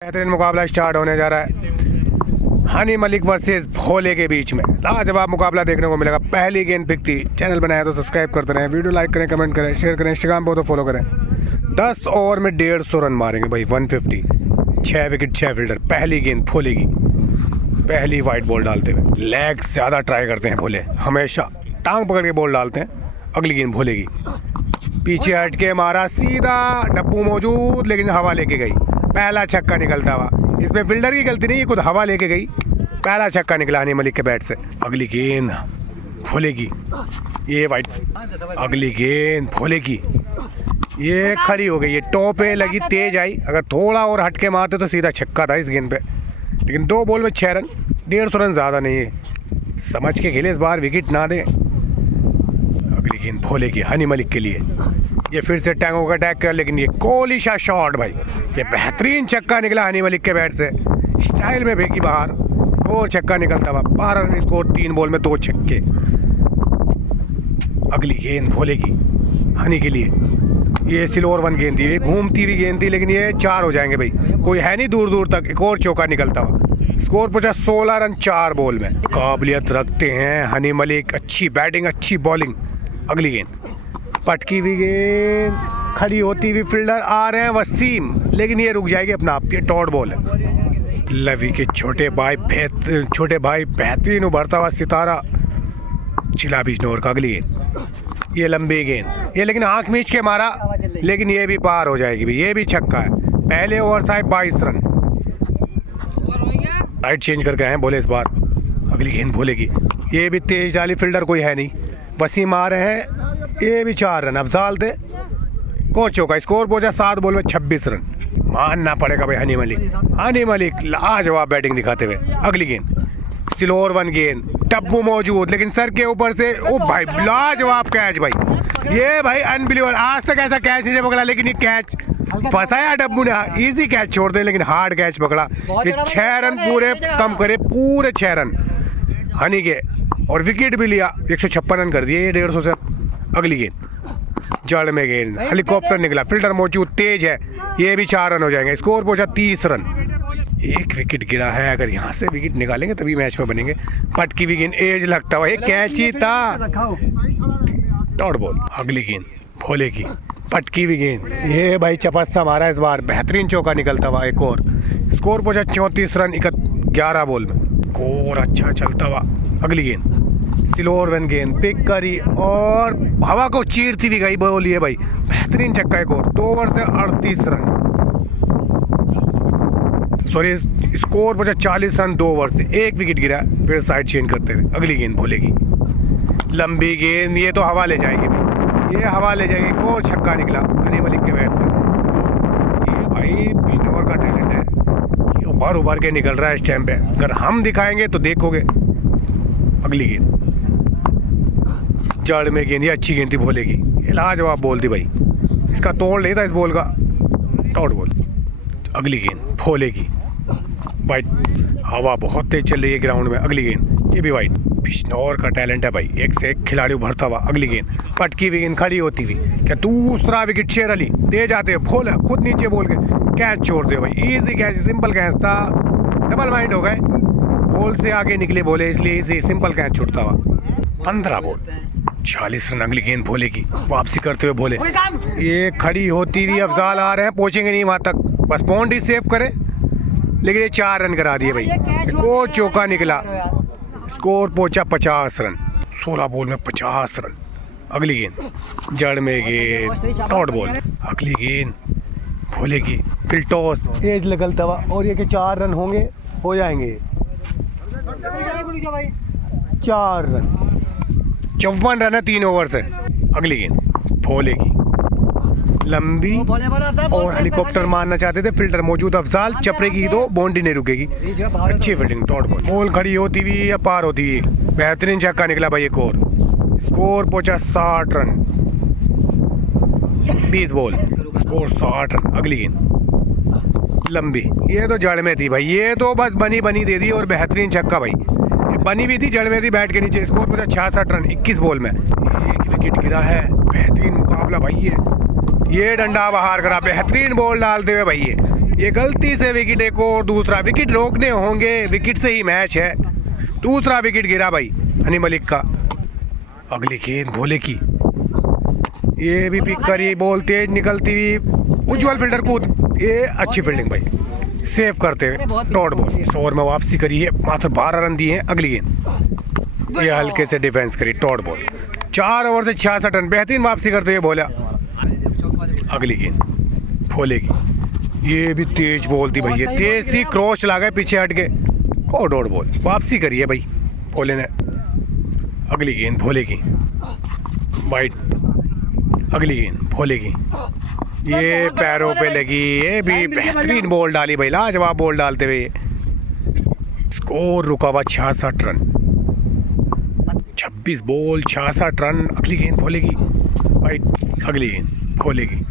बेहतरीन मुकाबला स्टार्ट होने जा रहा है हनी मलिक वर्सेस भोले के बीच में। लाजवाब मुकाबला देखने को मिलेगा। पहली गेंद पिक थी। चैनल बनाया तो सब्सक्राइब करते रहें, वीडियो लाइक करें, कमेंट करें, शेयर करें, इंस्टाग्राम पर तो फॉलो करें। 10 ओवर में 150 रन मारेंगे भाई, 150, 6 विकेट 6 फील्डर। पहली गेंद भोले की, पहली वाइट बॉल डालते हुए। लेग ज़्यादा ट्राई करते हैं भोले, हमेशा टांग पकड़ के बॉल डालते हैं। अगली गेंद भोले की, पीछे हट के मारा सीधा, डब्बू मौजूद लेकिन हवा लेके गई। पहला छक्का निकलता हुआ। इसमें फील्डर की गलती नहीं, ये खुद हवा लेके गई। पहला छक्का निकला हनी मलिक के बैट से। अगली गेंद भोले की, ये वाइट। अगली गेंद भोले की, ये खड़ी हो गई, ये टॉप पे लगी, तेज आई। अगर थोड़ा और हट के मारते तो सीधा छक्का था इस गेंद पे। लेकिन 2 बॉल में 6 रन, 150 रन ज़्यादा नहीं है। समझ के खेले, इस बार विकेट ना दें। अगली गेंद भोले की हनी मलिक के लिए, ये फिर से टैंगो का अटैक कर, लेकिन ये कोहली शाह शॉट भाई, ये बेहतरीन छक्का निकला हनी मलिक के बैट से। स्टाइल में फेंकी बाहर और छक्का निकलता हुआ। 12 रन स्कोर, 3 बॉल में 2 छक्के। अगली गेंद भोले की हनी के लिए, ये सिलोर 1 गेंद थी, ये घूमती हुई गेंद थी, लेकिन ये 4 हो जाएंगे भाई, कोई है नहीं दूर दूर तक। एक और चौका निकलता हुआ। स्कोर पहुंचा 16 रन 4 बॉल में। काबिलियत रखते हैं हनी मलिक, अच्छी बैटिंग, अच्छी बॉलिंग। अगली गेंद पटकी हुई गेंद, खड़ी होती हुई फील्डर आ रहे हैं वसीम, लेकिन ये रुक जाएगी अपना आप। ये डॉट बॉल है। लवी के छोटे भाई बेहतरीन उभरता हुआ सितारा चिला बिजनौर का। अगली गेंद, ये लंबी गेंद, ये लेकिन आंख मीच के मारा, लेकिन ये भी पार हो जाएगी भाई, ये भी छक्का है। पहले ओवर साहब 22 रन। राइट चेंज करके आए हैं बोले इस बार। अगली गेंद भोले की, ये भी तेज डाली, फील्डर कोई है नहीं, वसीम आ रहे हैं, ये भी 4 रन। अफजाल थे, कोचों का स्कोर पहुंचा 7 बॉल में 26 रन। मानना पड़ेगा भाई हनी मलिक लाजवाब बैटिंग दिखाते हुए। अगली गेंद सिलोर 1 गेंद, डब्बू मौजूद, लेकिन सर के ऊपर से, ओ भाई लाजवाब कैच भाई, ये भाई अनबिलीवेबल। आज तक ऐसा कैच नहीं पकड़ा, लेकिन ये कैच फंसाया डब्बू ने। इजी कैच छोड़ दे, लेकिन हार्ड कैच पकड़ा। ये 6 रन पूरे कम करे, पूरे 6 रन हनी के, और विकेट भी लिया। 156 रन कर दिए ये 150 से। अगली गेंद जड़ में गेंद, हेलीकॉप्टर निकला, फील्डर मौजूद, तेज है, ये भी 4 रन हो जाएंगे। स्कोर पहुंचा 30 रन। 1 विकेट गिरा है, अगर यहाँ से विकेट निकालेंगे तभी मैच में बनेंगे। पटकी हुई गेंद, एज लगता हुआ, ये कैच ही था, डॉट बॉल। अगली गेंद भोले की, पटकी हुई गेंद, ये भाई चपस्सा मारा इस बार, बेहतरीन चौका निकलता हुआ एक और। स्कोर पहुंचा 34 रन 11 बॉल में। स्कोर अच्छा चलता हुआ। अगली गेंद सिलोर 1 गेंद, पिक करी और हवा को चीरती हुई गई बॉल, ये भाई बेहतरीन छक्का एक और। 2 ओवर से 38 रन, सॉरी स्कोर पहुंचा 40 रन 2 ओवर से। 1 विकेट गिरा, फिर साइड चेंज करते हुए। अगली गेंद भोले की, लंबी गेंद, ये तो हवा ले जाएगी भाई, ये हवा ले जाएगी। और छक्का निकला हनी मलिक के बैट से। ये भाई बिजनौर का टैलेंट है, ये उभर के निकल रहा है इस टाइम पे। अगर हम दिखाएंगे तो देखोगे। अगली गेंद जड़ में गेंद, ये अच्छी गेंद थी भोले की, ये लाजवाब बॉल थी भाई, इसका तोड़ नहीं था इस बॉल का, डॉट बॉल। अगली गेंद भोले की, वाइट, हवा बहुत तेज चल रही है ग्राउंड में। अगली गेंद, ये भी वाइट। बिजनौर का टैलेंट है भाई, एक से एक खिलाड़ी उभरता हुआ। अगली गेंद पटकी हुई गेंद, खड़ी होती हुई, क्या दूसरा विकेट। शेर अली दे जाते हैं, भोला खुद नीचे बोल के कैच छोड़ दे भाई, इजी कैच, सिंपल कैच था। डबल माइंड हो गए, बॉल से आगे निकले बोले, इसलिए इसी सिंपल कैच छूटता हुआ। 15 बॉल 40 रन। अगली गेंद भोले की, वापसी करते हुए भोले, ये खड़ी होती हुई अफजाल आ रहे हैं, पहुंचेंगे नहीं वहां तक, बस बाउंड्री सेव करे, लेकिन ये 4 रन करा दिए भाई। को चौका निकला, स्कोर पहुंचा 50 रन। 16 बॉल में 50 रन। अगली गेंद जड़ में गेंद, डॉट बॉल। अगली गेंद भोले की, फिर टॉस, एज लगलता हुआ, और ये कि 4 रन होंगे, हो जाएंगे 4 रन। 54 रन है 3 ओवर से। अगली गेंद भोले की, लंबी, और हेलीकॉप्टर मारना चाहते थे, फील्डर मौजूद, अफजाल चपड़ेगी तो बाउंड्री नहीं रुकेगी। अच्छी फील्डिंग, डॉट बॉल। बॉल खड़ी होती हुई या पार होती हुई, बेहतरीन छक्का निकला भाई एक और। स्कोर पहुंचा 60 रन, 20 बॉल, स्कोर 60 रन। अगली गेंद लंबी, ये तो जड़ में थी भाई, ये तो बस बनी दे दी, और बेहतरीन छक्का भाई, बनी भी थी, जड़ में थी, बैट के नीचे। स्कोर पहुंचा 66 रन 21 बॉल में। 1 विकेट गिरा है, बेहतरीन मुकाबला भाई। ये डंडा बाहर करा, बेहतरीन बॉल डालते हुए भाई, ये गलती से विकेट, एक और दूसरा विकेट रोकने होंगे, विकेट से ही मैच है। दूसरा विकेट गिरा भाई हनी मलिक का। अगली गेंद भोले की, ये भी पिक करी, बॉल तेज निकलती हुई, उज्जवल फील्डर कूद, ये अच्छी फील्डिंग भाई, सेव करते हुए डॉट बॉल। इस ओवर में वापसी करी है, मात्र 12 रन दिए हैं। अगली गेंद ये हल्के से डिफेंस करी, डॉट बॉल। 4 ओवर से 66 रन, बेहतरीन वापसी करते हुए बोला। अगली गेंद भोले की, ये भी तेज बॉल थी भैया, तेज थी, क्रॉस चला गए पीछे हट के, को डॉट बॉल। वापसी करी है भाई भोले ने। अगली गेंद भोले की, वाइट। अगली गेंद भोले की, ये पैरों पे लगी, ये भी बेहतरीन बॉल डाली भाई, लाजवाब बॉल डालते हुए। स्कोर रुका हुआ 66 रन, 26 बॉल 66 रन। अगली गेंद भोले की, वाइट। अगली गेंद भोले की,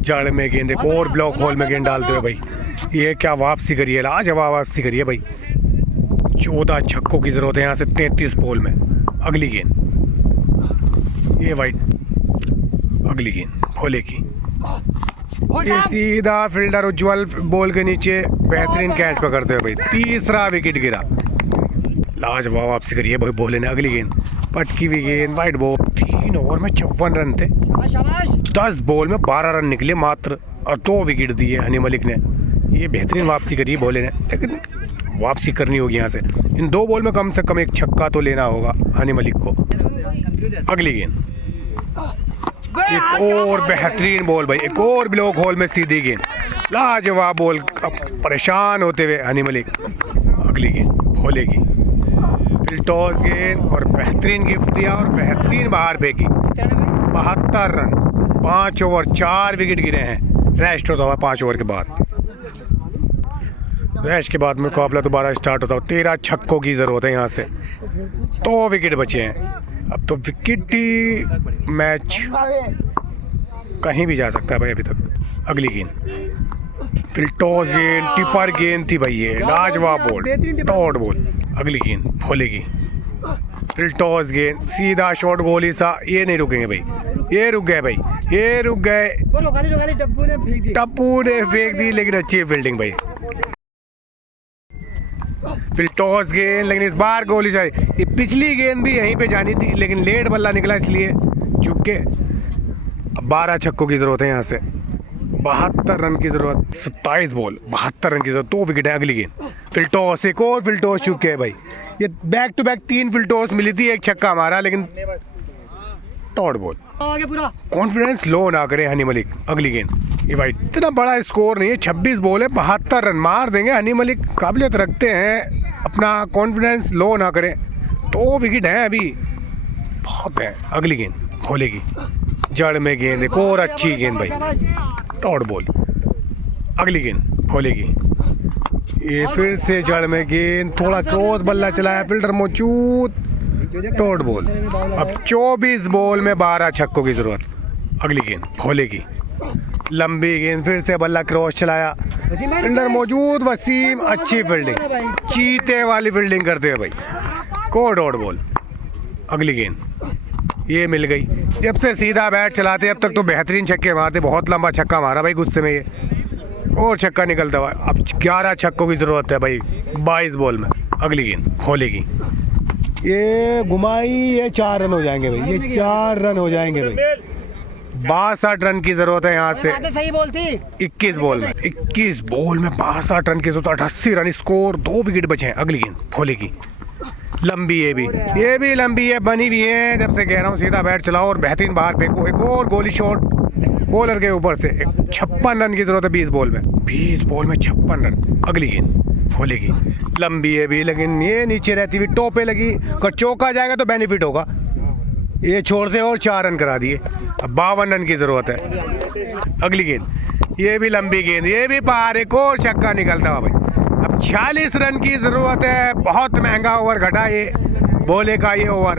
जड़ में गेंद, एक और ब्लॉक होल में गेंद डालते हुए भाई। ये क्या वापसी करी है, लाजवाब वापसी करी है भाई। 14 छक्कों की जरूरत है यहाँ से 33 बॉल में। अगली गेंद ये वाइट। अगली गेंद भोले की, ये सीधा फील्डर उज्जवल बॉल के नीचे बेहतरीन कैच पकड़ते हुए भाई। तीसरा विकेट गिरा, लाजवाब वापसी करी है भाई भोले ने। अगली गेंद पटकी हुई गेंद, वाइट बॉल। 3 ओवर में 54 रन थे, 10 बॉल में 12 रन निकले मात्र, और 2 विकेट दिए हनी मलिक ने। ये बेहतरीन वापसी करी है भोले ने, लेकिन वापसी करनी होगी यहाँ से। इन 2 बॉल में कम से कम एक छक्का तो लेना होगा हनी मलिक को। अगली गेंद एक और बेहतरीन बॉल भाई, एक और ब्लॉक होल में सीधी गेंद, लाजवाब बॉल। परेशान होते हुए हनी मलिक। अगली गेंद भोले की, फिर टॉस गेंद और बेहतरीन गिफ्ट दिया और बेहतरीन बाहर फेंकी। 72 रन, 5 ओवर 4 विकेट गिरे हैं। रेस्ट होता हुआ 5 ओवर के बाद, रेस्ट के बाद मुकाबला दोबारा स्टार्ट होता है। 13 छक्कों की ज़रूरत है यहाँ से, 2 विकेट बचे हैं। अब तो विकेट ही मैच कहीं भी जा सकता है भाई अभी तक। अगली गेंद फिर टॉस गेंद, टिपर गेंद थी भाई, ये लाजवाब बॉल, डॉट बॉल। अगली गेंद भोले की, फिर टॉस गेंद, सीधा शॉट गोली सा। ये नहीं रुकेंगे भाई, ये रुक गए भाई, ये रुक गए। टप्पू ने फेंक दी, लेकिन अच्छी फील्डिंग भाई। फिर टॉस गेंद, लेकिन इस बार गोली जाए। ये पिछली गेंद भी यहीं पे जानी थी, लेकिन लेट बल्ला निकला, इसलिए चूके 12 छक्कों की जरूरत है यहाँ से। 72 रन की जरूरत, 27 बॉल 72 रन की जरूरत, 2 विकेट है। अगली गेंद फिर टॉस, एक और फिर टॉस चुके हैं भाई। ये back to back 3 full toss मिली थी, एक छक्का हमारा, लेकिन डॉट बॉल। कॉन्फिडेंस लो ना करे हनी मलिक। अगली गेंद ये भाई, इतना बड़ा स्कोर नहीं है, 26 बॉल है, 72 रन मार देंगे हनी मलिक, काबिलियत रखते हैं, अपना कॉन्फिडेंस लो ना करें। 2 विकेट हैं अभी, बहुत है। अगली गेंद भोले की, जड़ में गेंद, एक और अच्छी गेंद भाई, डॉट बॉल। अगली गेंद भोले की, ये फिर से जड़ में गेंद, थोड़ा क्रॉस बल्ला चलाया, फील्डर मौजूद, डॉट बॉल। अब 24 बॉल में 12 छक्कों की जरूरत। अगली गेंद भोले की, लंबी गेंद, फिर से बल्ला क्रॉस चलाया, फील्डर मौजूद, वसीम, अच्छी फील्डिंग, चीते वाली फील्डिंग करते हैं भाई, को डॉट बॉल। अगली गेंद ये मिल गई। जब से सीधा बैट चलाते अब तक तो बेहतरीन छक्के मारते, बहुत लंबा छक्का मारा भाई गुस्से में, ये और छक्का निकलता हुआ। अब 11 छक्कों की ज़रूरत है भाई 22 बॉल में। अगली गेंद भोले की, ये घुमाई, ये 4 रन हो जाएंगे भाई, ये 4 रन हो जाएंगे भाई। 62 रन की जरूरत है यहाँ से, सही बॉल थी। 21 बॉल में 62 रन की जरूरत, 88 रन स्कोर, 2 विकेट बचे हैं। अगली गेंद भोले की, लंबी, ये भी लंबी है, बनी भी है। जब से कह रहा हूँ सीधा बैट चलाओ और बेहतरीन बाहर फेंको, एक और गोली शॉट बॉलर के ऊपर से। 56 रन की जरूरत है 20 बॉल में, 20 बॉल में 56 रन। अगली गेंद भोले की, लंबी है भी, लेकिन ये नीचे रहती हुई टॉप पे लगी, अगर चौका जाएगा तो बेनिफिट होगा। ये छोड़ते और 4 रन करा दिए, अब 52 रन की ज़रूरत है। अगली गेंद ये भी लंबी गेंद, ये भी पार, एक और छक्का निकलता हुआ भाई। अब 46 रन की ज़रूरत है, बहुत महंगा ओवर घटा ये बोले का, ये ओवर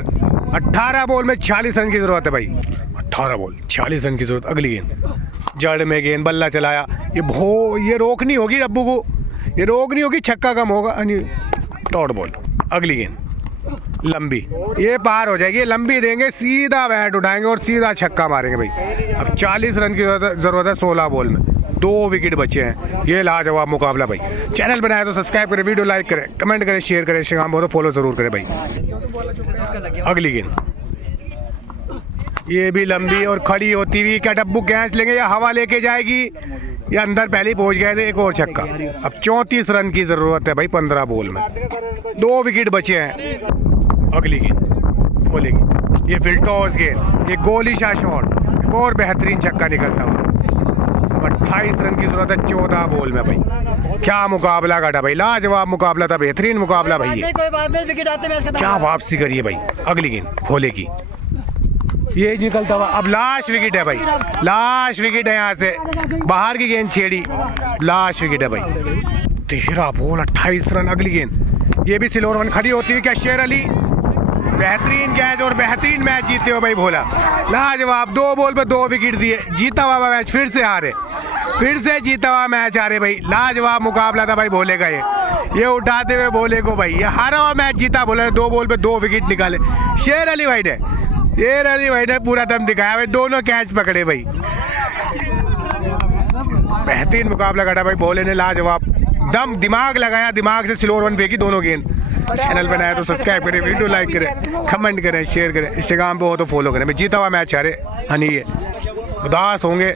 18 बॉल में 46 रन की ज़रूरत है भाई, 18 बॉल 46 रन की ज़रूरत। अगली गेंद जड़ में गेंद, बल्ला चलाया, ये रोकनी होगी रब्बू को, ये रोकनी होगी, छक्का कम होगा, डॉट बॉल। अगली गेंद लंबी, ये पार हो जाएगी, लंबी देंगे, सीधा बैट उठाएंगे और सीधा छक्का मारेंगे भाई। अब 40 रन की ज़रूरत है 16 बॉल में। 2 विकेट बचे हैं। ये लाजवाब मुकाबला भाई। चैनल बनाया तो सब्सक्राइब करें, वीडियो लाइक करें, कमेंट करें, शेयर करें, इंस्टाग्राम पर तो फॉलो ज़रूर करें भाई। अगली गेंद ये भी लंबी और खड़ी होती हुई, क्या डब्बू कैच लेंगे या हवा लेके जाएगी, या अंदर पहले ही पहुंच गए थे। एक और छक्का। अब 34 रन की ज़रूरत है भाई 15 बॉल में। 2 विकेट बचे हैं। अगली गेंद खोलेगी, ये फिल्टॉस गेंद, ये गोली शाह शॉट, एक और बेहतरीन छक्का निकलता हुआ। अब 28 रन की ज़रूरत है 14 बॉल में भाई। क्या मुकाबला काटा भाई, लाजवाब मुकाबला था, बेहतरीन मुकाबला भाई। कोई बात नहीं, विकेट आते हैं। क्या वापसी करिए भाई। अगली गेंद खोलेगी, ये निकलता हुआ। अब लास्ट विकेट है भाई, लास्ट विकेट है। यहाँ से बाहर की गेंद छेड़ी, लास्ट विकेट है भाई। 13 बॉल 28 रन। अगली गेंद, ये भी स्लोअर वन खड़ी होती है। क्या शेर अली बेहतरीन कैच और बेहतरीन मैच जीते हो भाई भोला। लाजवाब, 2 बॉल पे 2 विकेट दिए। जीता हुआ मैच, फिर से हारे, फिर से जीता हुआ मैच हारे भाई। लाजवाब मुकाबला था भाई भोले का। ये उठाते हुए भोले को भाई, ये हारा हुआ मैच जीता भोले ने। 2 बॉल पे 2 विकेट निकाले शेर अली भाई ने। शेर अली भाई ने पूरा दम दिखाया भाई, दोनों कैच पकड़े भाई। बेहतरीन मुकाबला काटा भाई भोले ने। लाजवाब दम दिमाग लगाया, दिमाग से स्लोअर वन फेंकी दोनों गेंद। चैनल बनाया तो सब्सक्राइब करें, वीडियो लाइक करें, कमेंट करें, शेयर करें, इंस्टाग्राम पे हो तो फॉलो करें। मैं जीता हुआ मैच हारे हनी है, उदास होंगे।